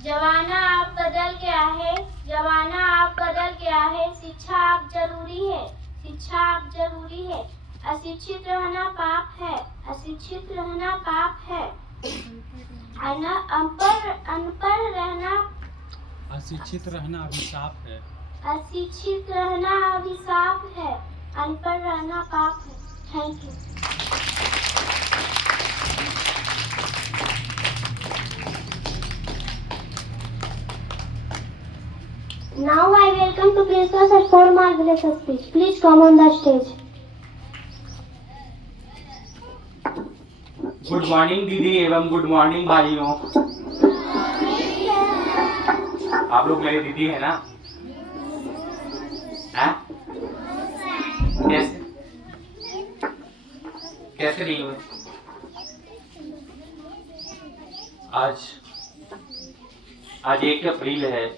जमाना आप बदल गया है, जमाना आप बदल गया है। शिक्षा आप जरूरी है, शिक्षा आप जरूरी है। अशिक्षित रहना पाप है, अशिक्षित रहना पाप है। अनपढ़ रहना, अशिक्षित रहना अभिशाप है, अशिक्षित रहना अभिशाप है। अनपढ़ रहना पाप है। Thank you. Now I welcome to Principal Sir for marvelous speech. Please come on the stage. Good morning दीदी एवं गुड मॉर्निंग भाइयों। आप लोग मेरी दीदी है ना? हैं? कैसे कैसे नहीं हुए? आज 1 अप्रैल है।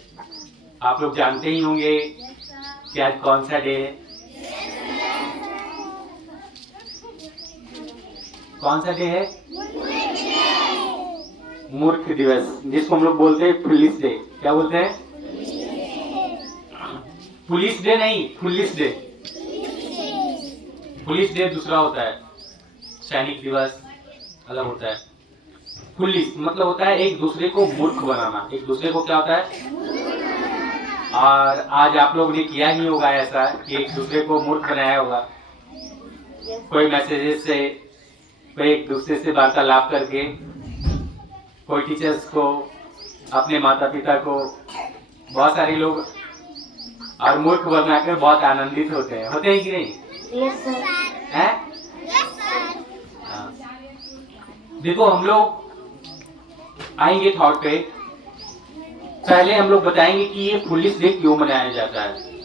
आप लोग जानते ही होंगे कि आज कौन सा डे है। कौन सा डे है? मूर्ख दिवस, जिसको हम लोग बोलते हैं पुलिस डे। क्या बोलते हैं? पुलिस डे नहीं, पुलिस डे। पुलिस डे दूसरा होता है, सैनिक दिवस अलग होता है। पुलिस मतलब होता है एक दूसरे को मूर्ख बनाना। एक दूसरे को क्या होता है? और आज आप लोग ने किया ही होगा ऐसा कि एक दूसरे को मूर्ख बनाया होगा। कोई मैसेजेस से, कोई एक दूसरे से वार्तालाप करके, कोई टीचर्स को, अपने माता पिता को, बहुत सारे लोग और मूर्ख बनाकर बहुत आनंदित होते हैं कि नहीं? Yes sir. हैं? हाँ। देखो हम लोग आएंगे थॉट पे। पहले हम लोग बताएंगे कि ये पुलिस डे क्यों मनाया जाता है।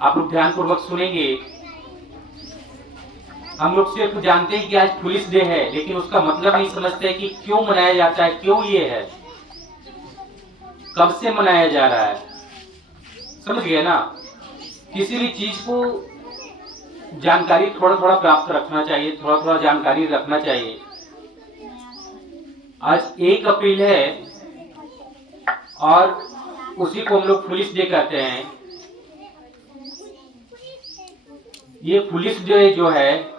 आप लोग ध्यानपूर्वक सुनेंगे। हम लोग सिर्फ जानते हैं कि आज पुलिस डे है, लेकिन उसका मतलब नहीं समझते कि क्यों मनाया जाता है, क्यों ये है, कब से मनाया जा रहा है। समझ गए ना? किसी भी चीज को जानकारी थोड़ा थोड़ा प्राप्त रखना चाहिए, थोड़ा थोड़ा जानकारी रखना चाहिए। आज 1 अप्रैल है और उसी को हम लोग पुलिस डे कहते हैं। ये पुलिस डे जो है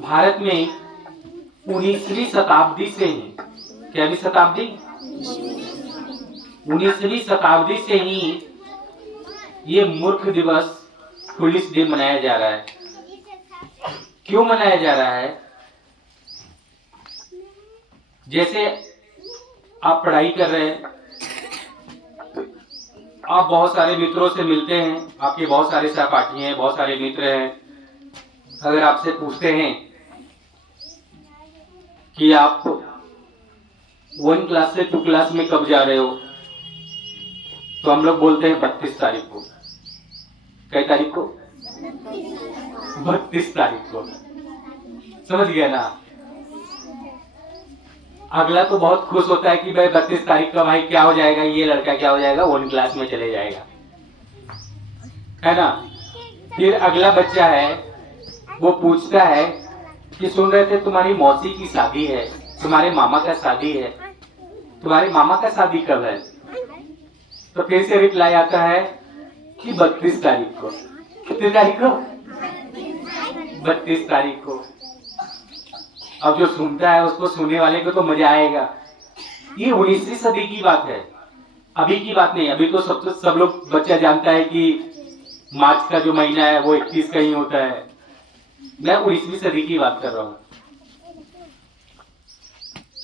भारत में 19वीं शताब्दी से ही, क्या शताब्दी? 19वीं शताब्दी से ही ये मूर्ख दिवस पुलिस डे मनाया जा रहा है। क्यों मनाया जा रहा है? जैसे आप पढ़ाई कर रहे हैं, आप बहुत सारे मित्रों से मिलते हैं, आपके बहुत सारे सहपाठी हैं, बहुत सारे मित्र हैं। अगर आपसे पूछते हैं कि आप 1 क्लास से 2 क्लास में कब जा रहे हो, तो हम लोग बोलते हैं 32 तारीख को। कई तारीख को? 32 तारीख को। समझ गया ना? अगला तो बहुत खुश होता है कि भाई 32 तारीख का भाई क्या हो जाएगा, ये लड़का क्या हो जाएगा, 1 क्लास में चले जाएगा, है ना? फिर अगला बच्चा है, वो पूछता है कि सुन रहे थे तुम्हारी मौसी की शादी है, तुम्हारे मामा का शादी है, तुम्हारे मामा का शादी कब है? तो फिर से रिप्लाई आता है कि 32 तारीख को। कितनी तारीख को? 32 तारीख को। अब जो सुनता है उसको, सुनने वाले को तो मजा आएगा। ये 19वीं सदी की बात है, अभी की बात नहीं। अभी तो सब लोग बच्चा जानता है कि मार्च का जो महीना है वो 31 का ही होता है। मैं 19वीं सदी की बात कर रहा हूँ।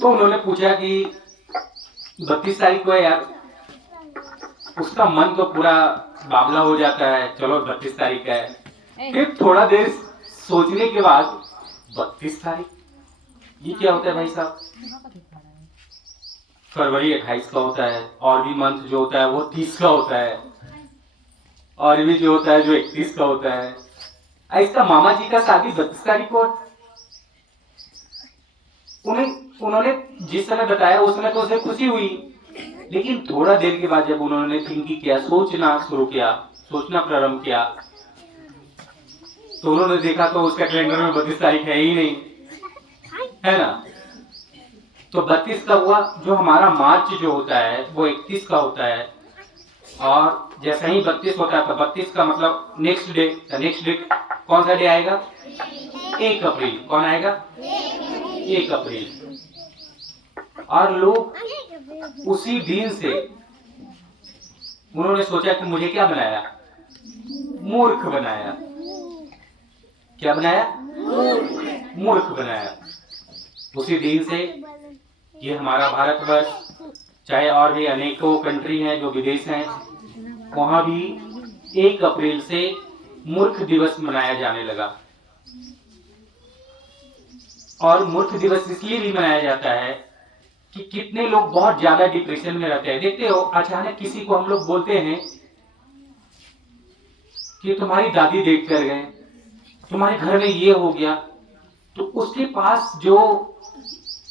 तो उन्होंने पूछा कि 32 तारीख को है यार। उसका मन तो पूरा बावला हो जाता है, चलो 32 तारीख का है। फिर थोड़ा देर सोचने के बाद 32 तारीख ये क्या होता है भाई साहब? फरवरी 28 का होता है, और भी मंथ जो होता है वो 30 का होता है, और भी जो होता है जो 31 का होता है। इसका मामा जी का शादी 32 तारीख को। उन्होंने जिस समय बताया उस समय तो उसे खुशी हुई, लेकिन थोड़ा देर के बाद जब उन्होंने थिंकिंग किया, सोचना शुरू किया, सोचना प्रारंभ किया, तो उन्होंने देखा तो उसका कैलेंडर में 32 तारीख है ही नहीं, है ना? तो 32 का हुआ। जो हमारा मार्च जो होता है वो 31 का होता है, और जैसे ही 32 होता है तो 32 का मतलब नेक्स्ट डे, नेक्स्ट डे कौन सा डे आएगा? 1 अप्रैल। कौन आएगा? 1 अप्रैल। और लोग उसी दिन से उन्होंने सोचा कि मुझे क्या बनाया? मूर्ख बनाया। क्या बनाया? मूर्ख बनाया। उसी दिन से ये हमारा भारतवर्ष, चाहे और भी अनेकों कंट्री हैं जो विदेश हैं, वहां भी 1 अप्रैल से मूर्ख दिवस मनाया जाने लगा। और मूर्ख दिवस इसलिए भी मनाया जाता है कि कितने लोग बहुत ज्यादा डिप्रेशन में रहते हैं। देखते हो, अचानक किसी को हम लोग बोलते हैं कि तुम्हारी दादी देख कर गए, तुम्हारे घर में ये हो गया, तो उसके पास जो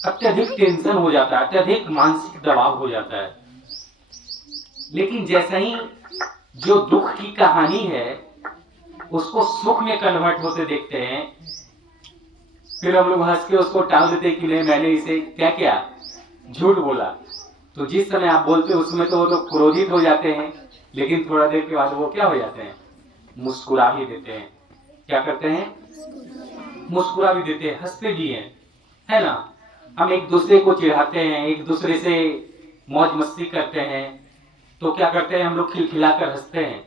अत्यधिक टेंशन हो जाता है, अत्यधिक मानसिक दबाव हो जाता है। लेकिन जैसे ही जो दुख की कहानी है उसको सुख में कन्वर्ट होते देखते हैं, फिर हम लोग हंस के उसको टाल देते कि नहीं, मैंने इसे क्या किया? झूठ बोला। तो जिस समय आप बोलते हो उसमें तो वो लोग क्रोधित हो जाते हैं, लेकिन थोड़ा देर के बाद वो क्या हो जाते हैं? मुस्कुरा भी देते हैं। क्या करते हैं? मुस्कुरा भी देते हैं, हंसते भी हैं, है ना। हम एक दूसरे को चिढ़ाते हैं, एक दूसरे से मौज मस्ती करते हैं, तो क्या करते हैं? हम लोग खिलखिलाकर हंसते हैं।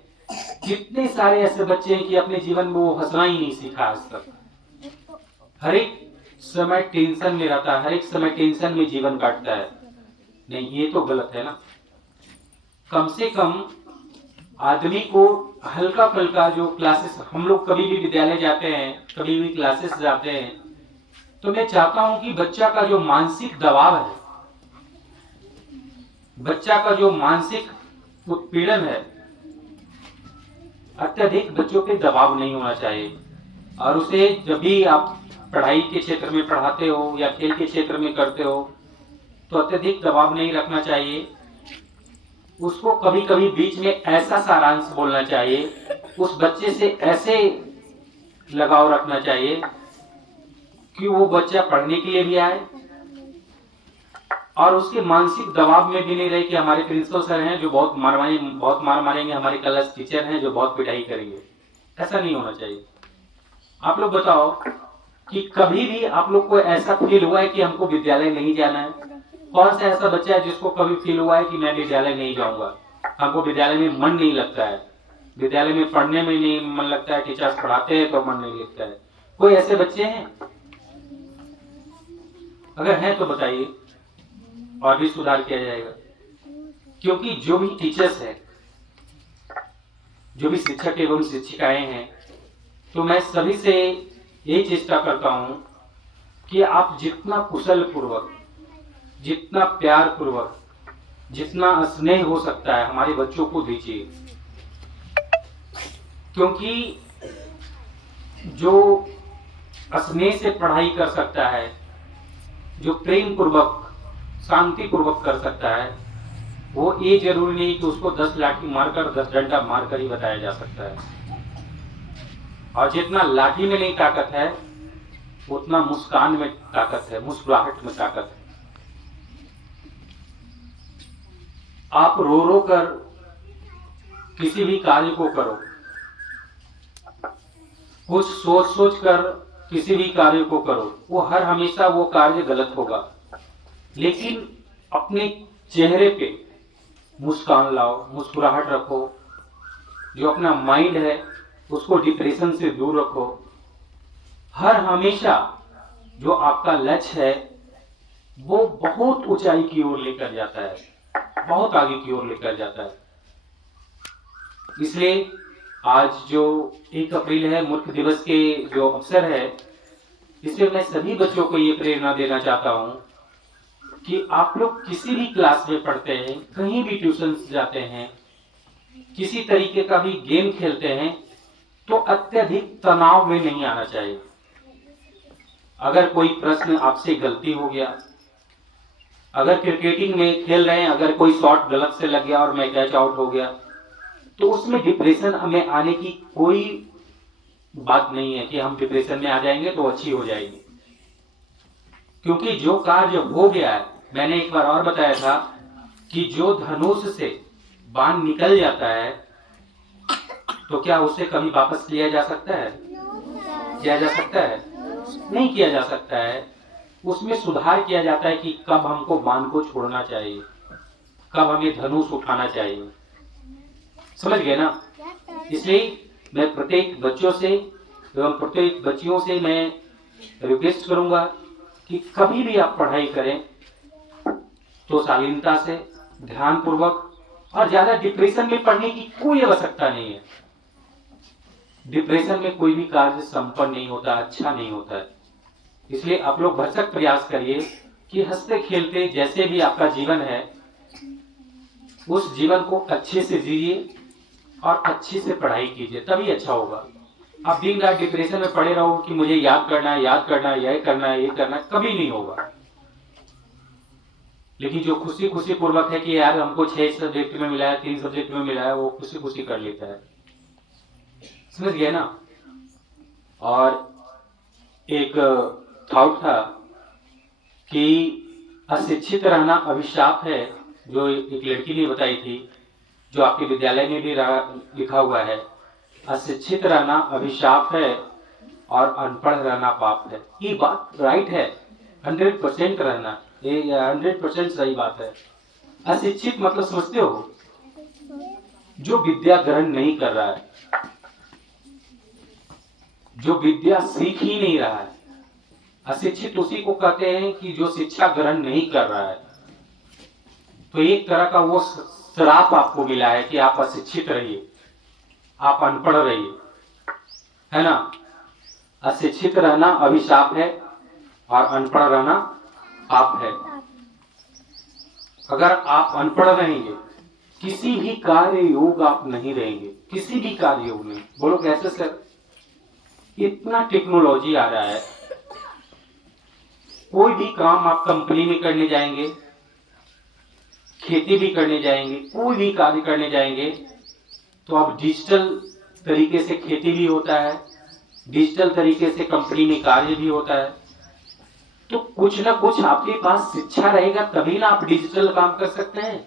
कितने सारे ऐसे बच्चे हैं कि अपने जीवन में वो हंसना ही नहीं सीखा आज तक। हर एक समय टेंशन में रहता है, हर एक समय टेंशन में जीवन काटता है। नहीं, ये तो गलत है ना। कम से कम आदमी को हल्का फुल्का जो क्लासेस, हम लोग कभी भी विद्यालय जाते हैं, कभी भी क्लासेस जाते हैं, तो मैं चाहता हूं कि बच्चा का जो मानसिक दबाव है, बच्चा का जो मानसिक उत्पीड़न है, अत्यधिक बच्चों पे दबाव नहीं होना चाहिए। और उसे जब भी आप पढ़ाई के क्षेत्र में पढ़ाते हो या खेल के क्षेत्र में करते हो, तो अत्यधिक दबाव नहीं रखना चाहिए। उसको कभी कभी बीच में ऐसा सारांश बोलना चाहिए, उस बच्चे से ऐसे लगाव रखना चाहिए कि वो बच्चा पढ़ने के लिए भी आए और उसके मानसिक दबाव में भी नहीं रहे कि हमारे प्रिंसिपल सर हैं जो बहुत मार मारेंगे, हमारे क्लास टीचर हैं जो बहुत पिटाई करेंगे। ऐसा नहीं होना चाहिए। आप लोग बताओ कि कभी भी आप लोग को ऐसा फील हुआ है कि हमको विद्यालय नहीं जाना है? कौन सा ऐसा बच्चा है जिसको कभी फील हुआ है कि मैं विद्यालय नहीं जाऊंगा, हमको विद्यालय में मन नहीं लगता है, विद्यालय में पढ़ने में नहीं मन लगता है, टीचर्स पढ़ाते हैं तो मन नहीं लगता है? कोई ऐसे बच्चे हैं? अगर हैं तो बताइए, और भी सुधार किया जाएगा। क्योंकि जो भी टीचर्स हैं, जो भी शिक्षक एवं शिक्षिकाएं हैं, तो मैं सभी से यही चेष्टा करता हूं कि आप जितना कुशल पूर्वक, जितना प्यार पूर्वक, जितना स्नेह हो सकता है हमारे बच्चों को दीजिए। क्योंकि जो स्नेह से पढ़ाई कर सकता है, जो प्रेम पूर्वक शांति पूर्वक कर सकता है, वो ये जरूरी नहीं कि उसको 10 लाठी मारकर 10 डंडा मारकर ही बताया जा सकता है। और जितना लाठी में नहीं ताकत है, उतना मुस्कान में ताकत है, मुस्कुराहट में ताकत है। आप रो रो कर किसी भी कार्य को करो, कुछ सोच सोच कर किसी भी कार्य को करो, वो हर हमेशा वो कार्य गलत होगा। लेकिन अपने चेहरे पे मुस्कान लाओ, मुस्कुराहट रखो। जो अपना माइंड है उसको डिप्रेशन से दूर रखो। हर हमेशा जो आपका लक्ष्य है वो बहुत ऊंचाई की ओर लेकर जाता है, बहुत आगे की ओर लेकर जाता है। इसलिए आज जो 1 अप्रैल है, मूर्ख दिवस के जो अवसर है, इसमें मैं सभी बच्चों को ये प्रेरणा देना चाहता हूं कि आप लोग किसी भी क्लास में पढ़ते हैं, कहीं भी ट्यूशन जाते हैं, किसी तरीके का भी गेम खेलते हैं, तो अत्यधिक तनाव में नहीं आना चाहिए। अगर कोई प्रश्न आपसे गलती हो गया, अगर क्रिकेटिंग में खेल रहे हैं, अगर कोई शॉट गलत से लग गया और मैं कैच आउट हो गया, तो उसमें डिप्रेशन हमें आने की कोई बात नहीं है कि हम डिप्रेशन में आ जाएंगे तो अच्छी हो जाएगी। क्योंकि जो कार्य हो गया है, मैंने एक बार और बताया था कि जो धनुष से बाण निकल जाता है तो क्या उसे कभी वापस लिया जा सकता है? किया जा सकता है? नहीं किया जा सकता है। उसमें सुधार किया जाता है कि कब हमको बाण को छोड़ना चाहिए, कब हमें धनुष उठाना चाहिए। समझ गए ना? इसलिए मैं प्रत्येक बच्चों से एवं प्रत्येक बच्चियों से मैं रिक्वेस्ट करूंगा कि कभी भी आप पढ़ाई करें तो शालीनता से, ध्यान पूर्वक, और ज्यादा डिप्रेशन में पढ़ने की कोई आवश्यकता नहीं है। डिप्रेशन में कोई भी कार्य संपन्न नहीं होता, अच्छा नहीं होता है। इसलिए आप लोग भरसक प्रयास करिए कि हंसते खेलते जैसे भी आपका जीवन है उस जीवन को अच्छे से जिए और अच्छे से पढ़ाई कीजिए, तभी अच्छा होगा। आप दिन रात डिप्रेशन में पड़े रहो कि मुझे याद करना है, यह करना है, ये करना है, कभी नहीं होगा। लेकिन जो खुशी खुशी पूर्वक है कि यार हमको 6 सब्जेक्ट में मिला है, 3 सब्जेक्ट में मिला है, वो खुशी खुशी कर लेता है। समझ गए ना? और एक थॉट था कि अशिक्षित रहना अभिशाप है, जो एक लड़की ने बताई थी, जो आपके विद्यालय में भी लिखा हुआ है। अशिक्षित रहना अभिशाप है और अनपढ़ रहना पाप है। ये बात राइट है, 100% रहना, ये 100% सही बात है। अशिक्षित मतलब समझते हो? जो विद्या ग्रहण नहीं कर रहा है, जो विद्या सीख ही नहीं रहा है। अशिक्षित उसी को कहते हैं कि जो शिक्षा ग्रहण नहीं कर रहा है। तो एक तरह का वो श्राप आपको मिला है कि आप अशिक्षित रहिए, आप अनपढ़ रहिए, है ना? अशिक्षित रहना अभिशाप है और अनपढ़ रहना पाप है। अगर आप अनपढ़ रहेंगे, किसी भी कार्य योग आप नहीं रहेंगे, किसी भी कार्य योग में। बोलो कैसे सर? इतना टेक्नोलॉजी आ रहा है, कोई भी काम आप कंपनी में करने जाएंगे, खेती भी करने जाएंगे, कोई भी कार्य करने जाएंगे तो अब डिजिटल तरीके से खेती भी होता है, डिजिटल तरीके से कंपनी में कार्य भी होता है। तो कुछ ना कुछ आपके पास शिक्षा रहेगा तभी ना आप डिजिटल काम कर सकते हैं।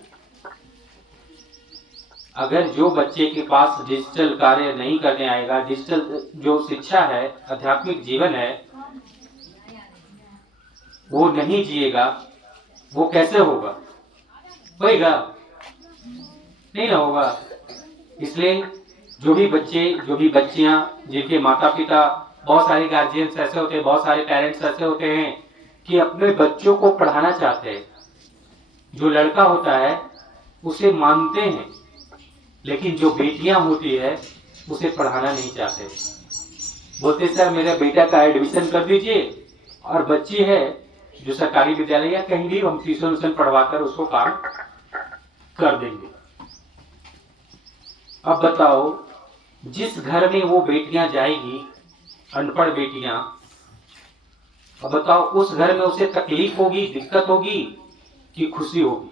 अगर जो बच्चे के पास डिजिटल कार्य नहीं करने आएगा, डिजिटल जो शिक्षा है, आध्यात्मिक जीवन है, वो नहीं जिएगा, वो कैसे होगा? होएगा? नहीं ना होगा। इसलिए जो भी बच्चे, जो भी बच्चियां, जिनके माता पिता, बहुत सारे गार्जियंस ऐसे होते हैं, बहुत सारे पेरेंट्स ऐसे होते हैं कि अपने बच्चों को पढ़ाना चाहते हैं। जो लड़का होता है उसे मानते हैं, लेकिन जो बेटियां होती है उसे पढ़ाना नहीं चाहते। बोलते सर मेरा बेटा का एडमिशन कर दीजिए, और बच्ची है जो सरकारी विद्यालय या कहीं भी हम ट्यूशन पढ़वाकर उसको काम कर देंगे। अब बताओ, जिस घर में वो बेटियां जाएगी, अनपढ़ बेटियां, अब बताओ उस घर में उसे तकलीफ होगी, दिक्कत होगी कि खुशी होगी?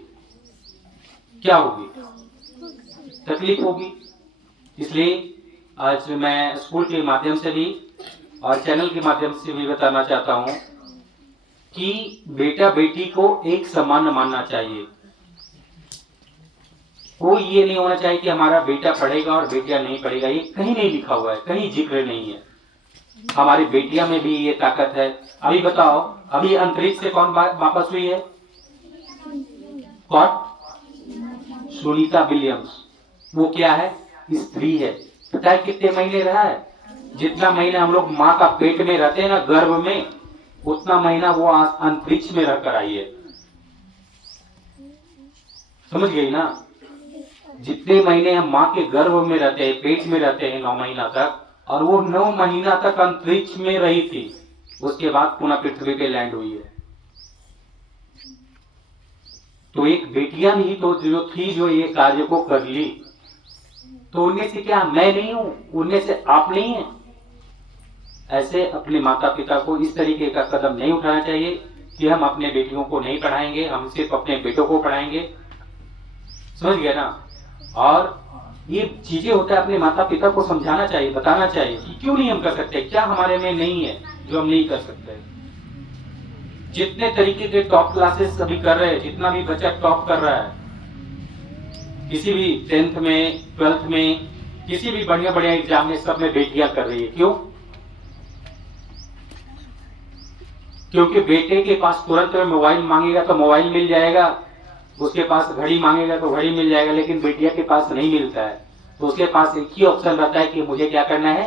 क्या होगी? तकलीफ होगी। इसलिए आज मैं स्कूल के माध्यम से भी और चैनल के माध्यम से भी बताना चाहता हूं कि बेटा बेटी को एक समान मानना चाहिए। कोई ये नहीं होना चाहिए कि हमारा बेटा पढ़ेगा और बेटियां नहीं पढ़ेगा। ये कहीं नहीं लिखा हुआ है, कहीं जिक्र नहीं है। हमारी बेटियां में भी ये ताकत है। अभी बताओ, अभी अंतरिक्ष से कौन वापस हुई है? कौन? सुनीता विलियम्स। वो क्या है? स्त्री है। पता है कितने महीने रहा है? जितना महीना हम लोग माँ का पेट में रहते हैं ना, गर्भ में, उतना महीना वो अंतरिक्ष में रहकर आई है। समझ गई ना? जितने महीने हम माँ के गर्भ में रहते हैं, पेट में रहते हैं 9 महीना तक, और वो 9 महीना तक अंतरिक्ष में रही थी। उसके बाद पुनः पृथ्वी पे लैंड हुई है। तो एक बेटियां भी तो जो थी जो ये कार्य को कर ली, तो उनमें से क्या मैं नहीं हूं? उनमें से आप नहीं है? ऐसे अपने माता पिता को इस तरीके का कदम नहीं उठाना चाहिए कि हम अपने बेटियों को नहीं पढ़ाएंगे, हम सिर्फ अपने बेटों को पढ़ाएंगे। समझ गया ना? और ये चीजें होता है, अपने माता पिता को समझाना चाहिए, बताना चाहिए कि क्यों नहीं हम कर सकते, क्या हमारे में नहीं है जो हम नहीं कर सकते। जितने तरीके के टॉप क्लासेस सभी कर रहे हैं, जितना भी बच्चा टॉप कर रहा है किसी भी 10th में 12th में किसी भी बढ़िया बढ़िया एग्जाम में, सब में बेटियां कर रही है। क्यों? क्योंकि बेटे के पास तुरंत में मोबाइल मांगेगा तो मोबाइल मिल जाएगा, उसके पास घड़ी मांगेगा तो घड़ी मिल जाएगा, लेकिन बेटिया के पास नहीं मिलता है। तो उसके पास एक ही ऑप्शन रहता है कि मुझे क्या करना है,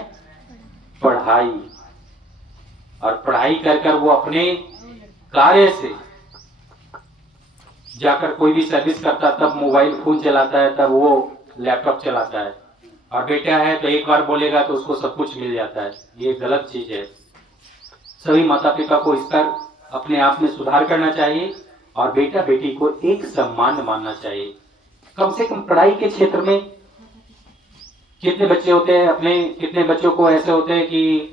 पढ़ाई। और पढ़ाई कर कर वो अपने कार्य से जाकर कोई भी सर्विस करता, तब मोबाइल फोन चलाता है, तब वो लैपटॉप चलाता है। और बेटा है तो एक बार बोलेगा तो उसको सब कुछ मिल जाता है। ये गलत चीज है। सभी माता पिता को इस पर अपने आप में सुधार करना चाहिए और बेटा बेटी को एक सम्मान मानना चाहिए। कम से कम पढ़ाई के क्षेत्र में कितने बच्चे होते हैं, अपने कितने बच्चों को ऐसे होते हैं कि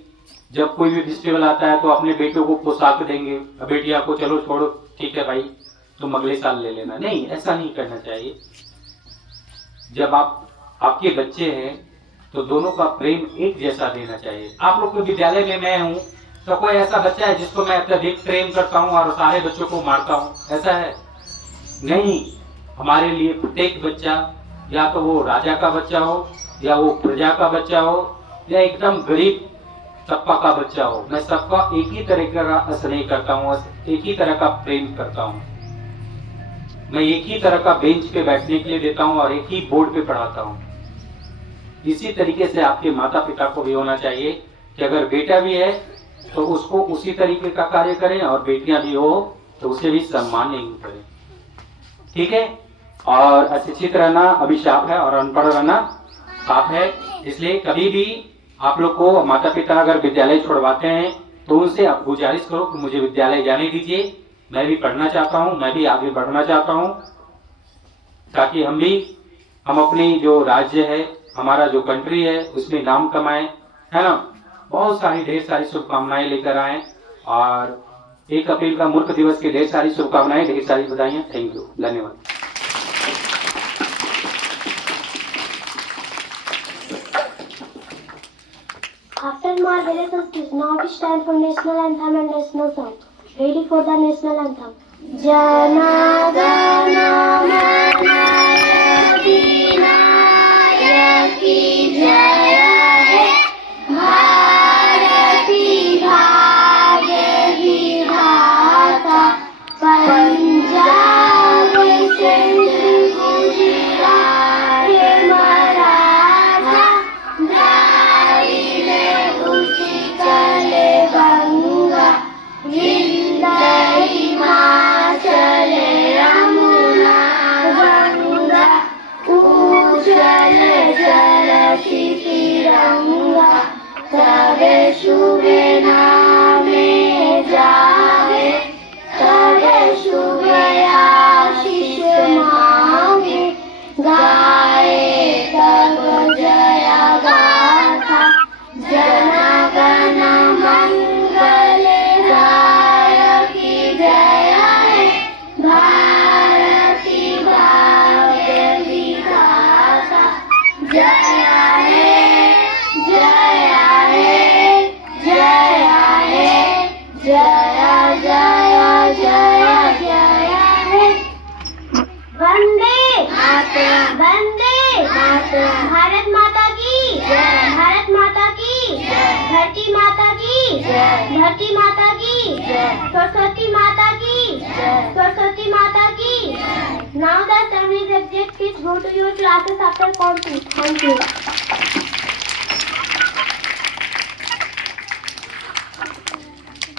जब कोई भी फेस्टिवल आता है तो अपने बेटों को पोशाक देंगे, बेटिया को चलो छोड़ो, ठीक है भाई तुम अगले साल ले लेना। नहीं, ऐसा नहीं करना चाहिए। जब आपके बच्चे हैं तो दोनों का प्रेम एक जैसा देना चाहिए। आप लोग के विद्यालय में मैं हूँ तो कोई ऐसा बच्चा है जिसको मैं अत्यधिक प्रेम करता हूँ और सारे बच्चों को मारता हूँ, ऐसा है? नहीं। हमारे लिए प्रत्येक बच्चा, या तो वो राजा का बच्चा हो, या वो प्रजा का बच्चा हो, या एकदम गरीब तबका का बच्चा हो, मैं सबका एक ही तरीके का स्नेह करता हूँ, एक ही तरह का प्रेम करता हूँ। मैं एक ही तरह का बेंच पे बैठने के लिए देता हूँ और एक ही बोर्ड पे पढ़ाता हूँ। इसी तरीके से आपके माता पिता को भी होना चाहिए कि अगर बेटा भी है तो उसको उसी तरीके का कार्य करें, और बेटियां भी हो तो उसे भी सम्मान नहीं करें। ठीक है? और अशिक्षित रहना अभिशाप है और अनपढ़ रहना पाप है। इसलिए कभी भी आप लोग को माता पिता अगर विद्यालय छोड़वाते हैं तो उनसे आप गुजारिश करो कि मुझे विद्यालय जाने दीजिए, मैं भी पढ़ना चाहता हूँ, मैं भी आगे बढ़ना चाहता हूँ, ताकि हम अपनी जो राज्य है, हमारा जो कंट्री है, उसमें नाम कमाएं, है ना। बहुत सारी ढेर सारी शुभकामनाएं लेकर आए, और 1 अप्रैल का मूर्ख दिवस की ढेर सारी शुभकामनाएं, ढेर सारी बधाइयां। थैंक यू, धन्यवाद। After marvelous speech, now it's time for national anthem and national song. Ready for the national anthem. Jana Gana Mana Adinayaki Jaya Hai Bharati Bhagya Vidhata Punjab Sindh Gujarat Maratha Dravid Uttal Banga Vindhya Himachal Yamuna Ganga Ujjal Jalati Tiranga Tabe Shubhe Naame Jaave Tabe Shubhe Ashish Mange Gaye Tab Jaya Gatha Jana Gana Mangal Dayaki Jaya Hai Bharati Bhagya Vidhata Jaya Hai Jaya Hai Jaya Hai Jaya Jaya Jaya Jaya Hai Vande Mataram Vande Mataram Bharat माता की जय भारत माता की जय धरती माता की जय धरती माता की जय सरस्वती माता की जय सरस्वती माता की Now the assembly subject is go to your classes after complete. Thank you.